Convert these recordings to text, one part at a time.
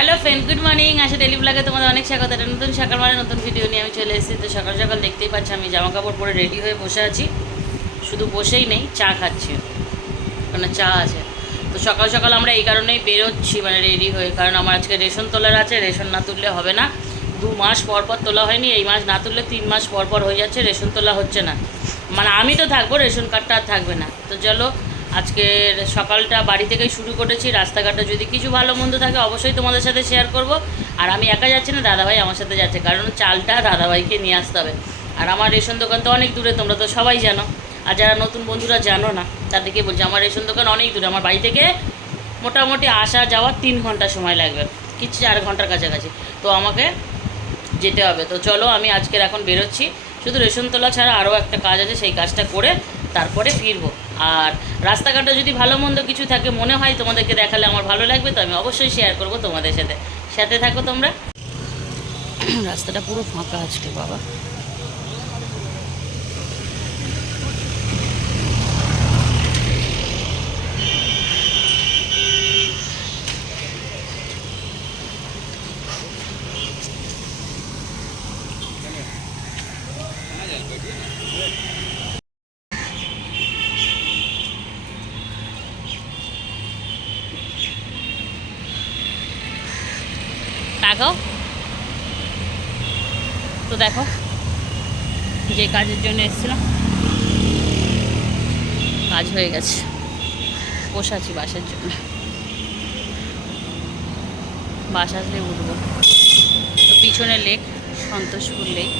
Hello friend, good morning. Asha daily ব্লগে তোমাদের অনেক স্বাগত। একটা নতুন সকাল মানে নতুন ভিডিও নিয়ে আমি চলে এসেছি। তো সকাল সকাল দেখতেই পাচ্ছি আমি জামা কাপড় পরে রেডি হয়ে বসে আছি। শুধু বসেই নেই, চা খাচ্ছি, মানে চা আছে। তো সকাল সকাল আমরা এই কারণেই বেরোচ্ছি, মানে রেডি হয়ে, কারণ আমার আজকে রেশন তোলার আছে। রেশন না তুললে হবে না। 2 মাস পর পর তোলা হয়নি, এই মাস না তুললে 3 মাস পর পর হয়ে যাচ্ছে, রেশন তোলা হচ্ছে না। মানে আমি তো থাকবো, রেশন কার্ডটা আর থাকবে না। তো চলো আজকে সকালটা বাড়ি থেকেই শুরু করেছি। রাস্তাঘাটে যদি কিছু ভালো মন্দ থাকে অবশ্যই তোমাদের সাথে শেয়ার করব। আর আমি একা যাচ্ছি না, দাদাভাই আমার সাথে যাচ্ছে, কারণ চালটা দাদাভাইকে নিয়ে আসতে হবে। আর আমার রেশন দোকান তো অনেক দূরে, তোমরা তো সবাই জানো। আর যারা নতুন বন্ধুরা জানো না তাদেরকে বলছি, আমার রেশন দোকান অনেক দূরে। আমার বাড়ি থেকে মোটামুটি আসা যাওয়া 3 ঘন্টা সময় লাগবে, কিছু 4 ঘন্টার কাছাকাছি। তো আমাকে যেতে হবে। তো চলো আমি আজকের এখন বেরোচ্ছি। শুধু রেশন তোলা ছাড়া আরও একটা কাজ আছে, সেই কাজটা করে তারপরে ফিরবো। আর রাস্তাঘাটে যদি ভালো মন্দ কিছু থাকে, মনে হয় তোমাদেরকে দেখালে আমার ভালো লাগবে, তো আমি অবশ্যই শেয়ার করব তোমাদের সাথে। সাথে থাকো তোমরা। রাস্তাটা পুরো ফাঁকা আজকে বাবা। দেখো তো, দেখো যে কাজের জন্য এসেছিলাম কাজ হয়ে গেছে। বসে আছি বাসের জন্য, বাস আসলে উঠবো। তো পিছনে লেক, সন্তোষপুর লেক।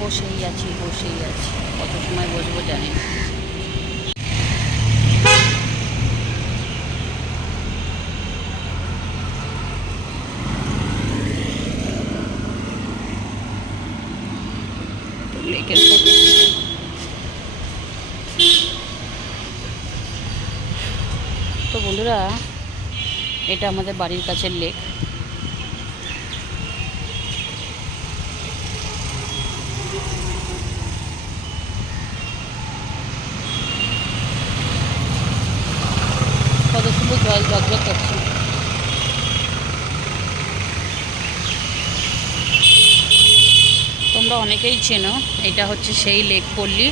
বসেই আছি, কত সময় বসবো জানি না। লেকের ফটো। তো বন্ধুরা, এটা আমাদের বাড়ির কাছের লেক। কত সুন্দর জল ঝকঝক করছে। তোমরা অনেকেই চেনো, এটা হচ্ছে সেই লেকপল্লী,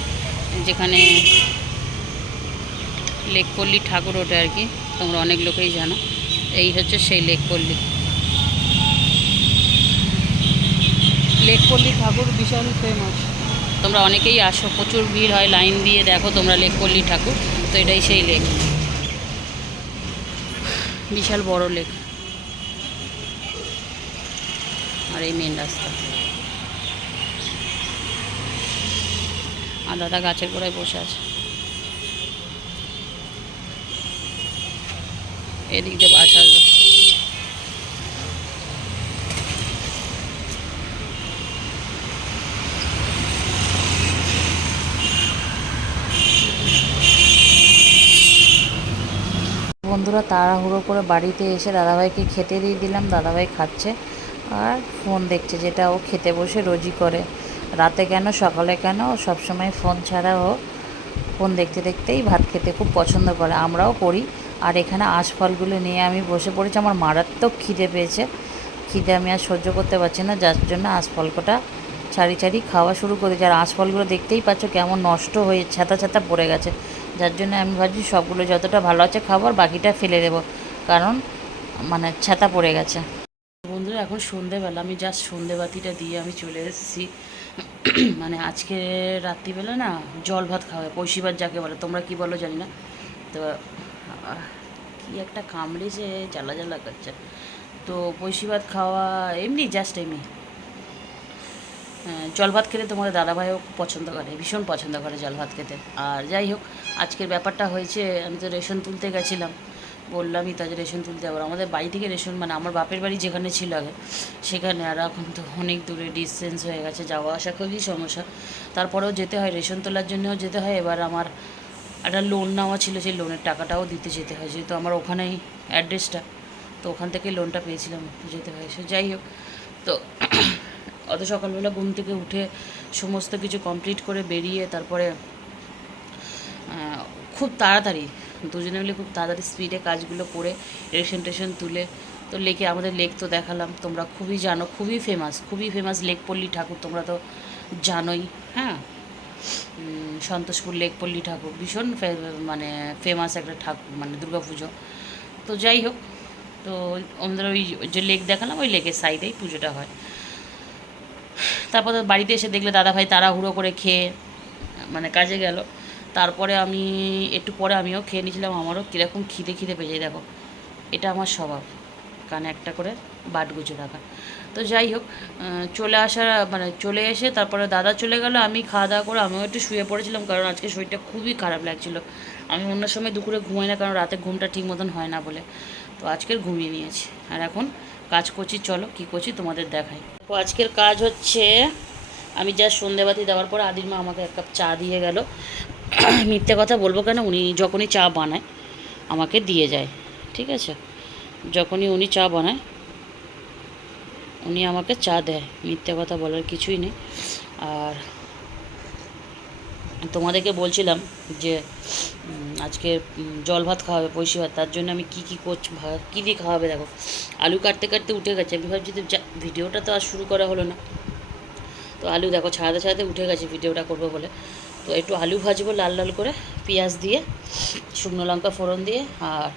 যেখানে লেকপল্লী ঠাকুর ওঠে আর কি। তোমরা অনেক লোকেই জানো, এই হচ্ছে সেই লেকপল্লী। লেকপল্লী ঠাকুর বিশাল ফেমাস, তোমরা অনেকেই আসো, প্রচুর ভিড় হয়, লাইন দিয়ে দেখো তোমরা লেকপল্লী ঠাকুর। তো এটাই সেই লেক, বিশাল বড় লেক। আর এই মেন রাস্তা। আর দাদা গাছের গোড়ায় বসে আছে। এদিক দিয়ে বাস আসবে। বন্ধুরা, তাড়াহুড়ো করে বাড়িতে এসে দাদাভাইকে খেতে দিয়ে দিলাম। দাদাভাই খাচ্ছে আর ফোন দেখছে, যেটা ও খেতে বসে রোজই করে। রাতে কেন সকালে কেন, ও সবসময় ফোন ছাড়া ও ফোন দেখতে দেখতেই ভাত খেতে খুব পছন্দ করে, আমরাও করি। আর এখানে আঁশফলগুলো নিয়ে আমি বসে পড়েছি। আমার মারাত্মক খিদে পেয়েছে, খিদে আমি আর সহ্য করতে পারছি না, যার জন্য আঁশফলকটা ছাড়ি ছাড়ি খাওয়া শুরু করেছি। আর আঁশফলগুলো দেখতেই পাচ্ছ কেমন নষ্ট হয়ে ছাতা ছাতা পড়ে গেছে, যার জন্য আমি ভাবছি সবগুলো যতটা ভালো আছে খাবো, আর বাকিটা ফেলে দেবো, কারণ মানে ছাতা পড়ে গেছে। বন্ধুরা, এখন সন্ধেবেলা, আমি জাস্ট সন্ধেবাতিটা দিয়ে আমি চলে এসেছি। মানে আজকে রাত্রিবেলা না জল ভাত খাওয়া, পয়সিভাত যাকে বলে, তোমরা কি বলো জানি না। তো কি একটা কামড়েছে, জ্বালা জ্বালা করছে। তো পয়সিভাত খাওয়া এমনি, জাস্ট এমনি জল ভাত খেতে তোমাদের দাদাভাইও খুব পছন্দ করে, ভীষণ পছন্দ করে জল ভাত খেতে। আর যাই হোক, আজকের ব্যাপারটা হয়েছে, আমি তো রেশন তুলতে গেছিলাম, বললামই তো, রেশন তুলতে। আবার আমাদের বাড়ি থেকে রেশন, মানে আমার বাপের বাড়ি যেখানে ছিল আগে সেখানে, আর এখন তো অনেক দূরে ডিস্টেন্স হয়ে গেছে, যাওয়া আসা খুবই সমস্যা। তারপরেও যেতে হয়, রেশন তোলার জন্যও যেতে হয়। এবার আমার একটা লোন নেওয়া ছিল, সেই লোনের টাকাটাও দিতে যেতে হয়, যেহেতু আমার ওখানেই অ্যাড্রেসটা, তো ওখান থেকে লোনটা পেয়েছিলাম, যেতে হয়। সে যাই হোক, তো অত সকালবেলা ঘুম থেকে উঠে সমস্ত কিছু কমপ্লিট করে বেরিয়ে তারপরে খুব তাড়াতাড়ি দুজনে মিলে খুব তাড়াতাড়ি স্পিডে কাজগুলো করে টেশন তুলে তো লেকে আমাদের লেক তো দেখালাম, তোমরা খুবই জানো, খুবই ফেমাস লেকপল্লী ঠাকুর, তোমরা তো জানোই। হ্যাঁ, সন্তোষপুর লেকপল্লী ঠাকুর ভীষণ মানে ফেমাস একটা ঠাকুর, মানে দুর্গাপুজো। তো যাই হোক, তো আমাদের ওই যে লেক দেখালাম ওই লেকের সাইডেই পুজোটা হয়। তারপর বাড়িতে এসে দেখলে দাদাভাই তাড়াহুড়ো করে খেয়ে মানে কাজে গেল। তারপরে আমি একটু পরে আমিও খেয়ে নিয়েছিলাম, আমারও কীরকম খিদে পেয়ে যায়। দেখো, এটা আমার স্বভাব, কানে একটা করে বাট গুজে রাখা। তো যাই হোক, চলে এসে তারপরে দাদা চলে গেল, আমি খাওয়া দাওয়া করে আমিও একটু শুয়ে পড়েছিলাম, কারণ আজকে শরীরটা খুবই খারাপ লাগছিলো। আমি অন্য সময় দুপুরে ঘুমাই না, কারণ রাতে ঘুমটা ঠিক মতন হয় না বলে। তো আজকের ঘুমিয়ে নিয়েছি, আর এখন কাজ করছি। চলো কী করছি তোমাদের দেখাই। তো আজকের কাজ হচ্ছে, আমি যা সন্ধেবাতি দেওয়ার পর আদির মা আমাকে 1 কাপ চা দিয়ে গেল। মিথ্যে কথা বলবো কেন, উনি যখনই চা বানায় আমাকে দিয়ে যায়, ঠিক আছে? যখনই উনি চা বানায় উনি আমাকে চা দেয়, মিথ্যে কথা বলার কিছুই নেই। আর তোমাদেরকে বলছিলাম যে আজকে জল ভাত খাওয়াবে, পয়সী ভাত, তার জন্য আমি কী করছি, কী দিয়ে খাওয়াবে। দেখো, আলু কাটতে উঠে গেছে। আমি ভাবছি যে ভিডিওটা তো আর শুরু করা হলো না, তো আলু দেখো ছাড়াতে উঠে গেছে ভিডিওটা করবো বলে। তো একটু আলু ভাজবো লাল করে পেঁয়াজ দিয়ে, শুকনো লঙ্কা ফোড়ন দিয়ে, আর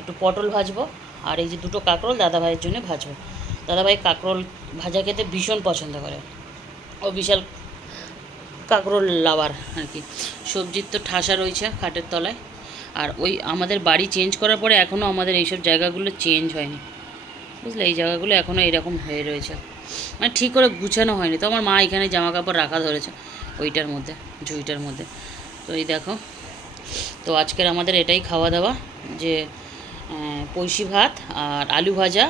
একটু পটল ভাজবো। আর এই যে 2টো কাঁকরোল দাদাভাইয়ের জন্য ভাজবো। দাদাভাই কাঁকরোল ভাজা খেতে ভীষণ পছন্দ করে, ও বিশাল কাঁকরোল লাভার আর কি। সবজির তো ঠাসা রয়েছে খাটের তলায়। আর ওই আমাদের বাড়ি চেঞ্জ করার পরে এখনও আমাদের এইসব জায়গাগুলো চেঞ্জ হয়নি, বুঝলে? এই জায়গাগুলো এখনও এরকম হয়ে রয়েছে, মানে ঠিক করে গুছানো হয়নি। তো আমার মা এখানে জামা কাপড় রাখা ধরেছে ওইটার মধ্যে, ঝুড়িটার মধ্যে। তো এই দেখো, তো আজকের আমাদের এটাই খাওয়া দাওয়া, যে পয়সী ভাত আর আলু ভাজা,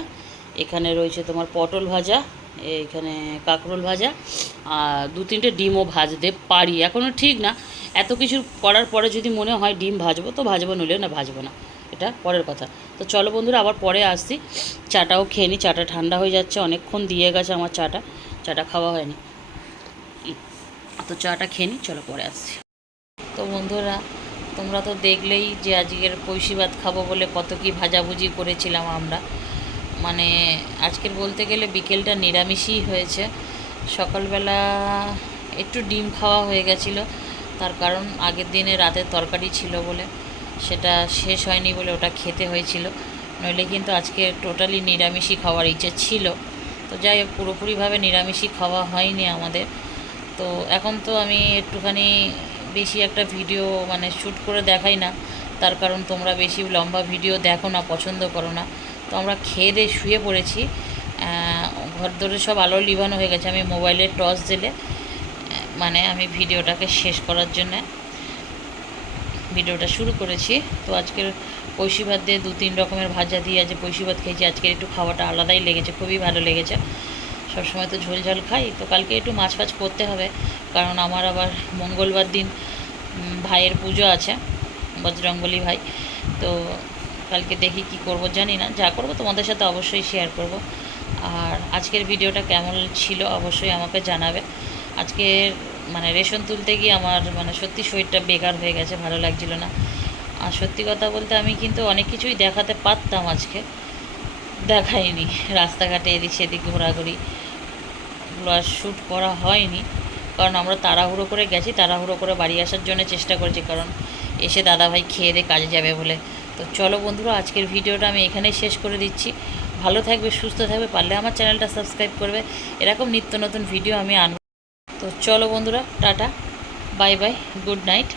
এখানে রয়েছে তোমার পটল ভাজা, এখানে কাঁকরোল ভাজা, আর 2-3টে ডিমও ভাজতে পারি। এখনও ঠিক না, এত কিছু করার পরে যদি মনে হয় ডিম ভাজবো তো ভাজবো, নইলে না ভাজবো না, এটা পরের কথা। তো চলো বন্ধুরা, আবার পরে আসছি। চাটাও খেয়ে নিই, চাটা ঠান্ডা হয়ে যাচ্ছে, অনেকক্ষণ দিয়ে গেছে আমার চাটা খাওয়া হয়নি। তো চাটা খেয়ে নিই, চলো পরে আসছি। তো বন্ধুরা, তোমরা তো দেখলেই যে আজকের পয়সী ভাত খাবো বলে কত কি ভাজাভুজি করেছিলাম আমরা। মানে আজকের বলতে গেলে বিকেলটা নিরামিষই হয়েছে। সকালবেলা একটু ডিম খাওয়া হয়ে গেছিলো, তার কারণ আগের দিনে রাতের তরকারি ছিল বলে, সেটা শেষ হয়নি বলে ওটা খেতে হয়েছিল, নইলে কিন্তু আজকে টোটালি নিরামিষই খাওয়ার ইচ্ছে ছিল। তো যাই হোক, পুরোপুরিভাবে নিরামিষই খাওয়া হয়নি আমাদের। তো এখন তো আমি একটুখানি বেশি একটা ভিডিও মানে শ্যুট করে দেখাই না, তার কারণ তোমরা বেশি লম্বা ভিডিও দেখো না, পছন্দ করো না। তো আমরা খেয়ে দিয়ে শুয়ে পড়েছি, ঘর দরে সব আলো লিভানো হয়ে গেছে। আমি মোবাইলের টর্চ দিলে মানে আমি ভিডিওটাকে শেষ করার জন্য ভিডিওটা শুরু করেছি। তো আজকের পয়সী ভাত দিয়ে 2-3 রকমের ভাজা দিয়ে আজ পয়সী ভাত খেয়েছি। আজকের একটু খাওয়াটা আলাদাই লেগেছে, খুবই ভালো লেগেছে। সবসময় তো ঝোল ঝাল খাই, তো কালকে একটু মাছ ফাছ করতে হবে, কারণ আমার আবার মঙ্গলবার দিন ভাইয়ের পুজো আছে, বজরঙ্গলী ভাই। তো কালকে দেখি কি করব, জানি না, যা করব তোমাদের সাথে অবশ্যই শেয়ার করব। আর আজকের ভিডিওটা কেমন ছিল অবশ্যই আমাকে জানাবে। আজকের মানে রেশন তুলতে গিয়ে আমার মানে সত্যি শরীরটা বেকার হয়ে গেছে, ভালো লাগছিল না। আর সত্যি কথা বলতে আমি কিন্তু অনেক কিছুই দেখাতে পারতাম, আজকে দেখাইনি। রাস্তাঘাটে এদিক সেদিক ঘোরাঘুরি এগুলো আর শ্যুট করা হয়নি, কারণ আমরা তাড়াহুড়ো করে গেছি, তাড়াহুড়ো করে বাড়ি আসার জন্য চেষ্টা করেছি, কারণ এসে দাদাভাই খেয়ে দিয়ে কাজে যাবে বলে। তো চলো বন্ধুরা, আজকের ভিডিওটা আমি এখানেই শেষ করে দিচ্ছি। ভালো থাকবে, সুস্থ থাকবে, পারলে আমার চ্যানেলটা সাবস্ক্রাইব করবে, এরকম নিত্য নতুন ভিডিও আমি আনবো। তো চলো বন্ধুরা, tata, bye bye, good night.